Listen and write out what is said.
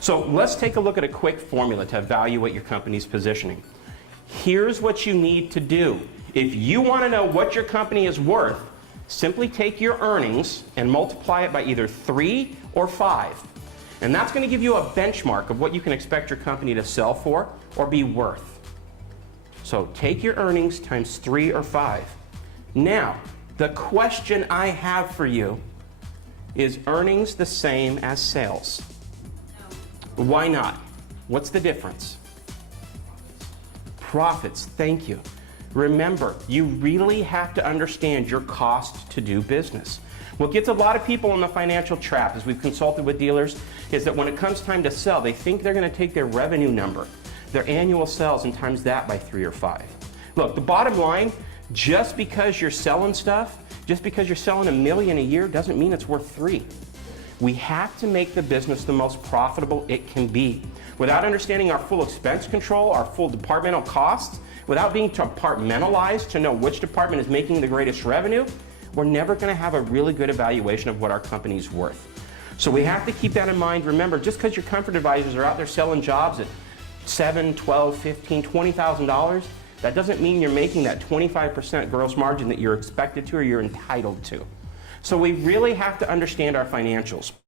So let's take a look at a quick formula to evaluate your company's positioning. Here's what you need to do. If you want to know what your company is worth, simply take your earnings and multiply it by either 3 or 5. And that's going to give you a benchmark of what you can expect your company to sell for or be worth. So take your earnings times 3 or 5. Now, the question I have for you is earnings the same as sales? No. Why not? What's the difference? Profits, thank you. Remember, you really have to understand your cost to do business. What gets a lot of people in the financial trap, as we've consulted with dealers, is that when it comes time to sell, they think they're going to take their revenue number, their annual sales, and times that by 3 or 5. Look, the bottom line, just because you're selling stuff, just because you're selling $1 million a year doesn't mean it's worth 3. We have to make the business the most profitable it can be. Without understanding our full expense control, our full departmental costs, without being compartmentalized to know which department is making the greatest revenue, we're never going to have a really good evaluation of what our company's worth. So we have to keep that in mind. Remember, just because your comfort advisors are out there selling jobs at $7, $12, $15, $20,000, that doesn't mean you're making that 25% gross margin that you're expected to or you're entitled to. So we really have to understand our financials.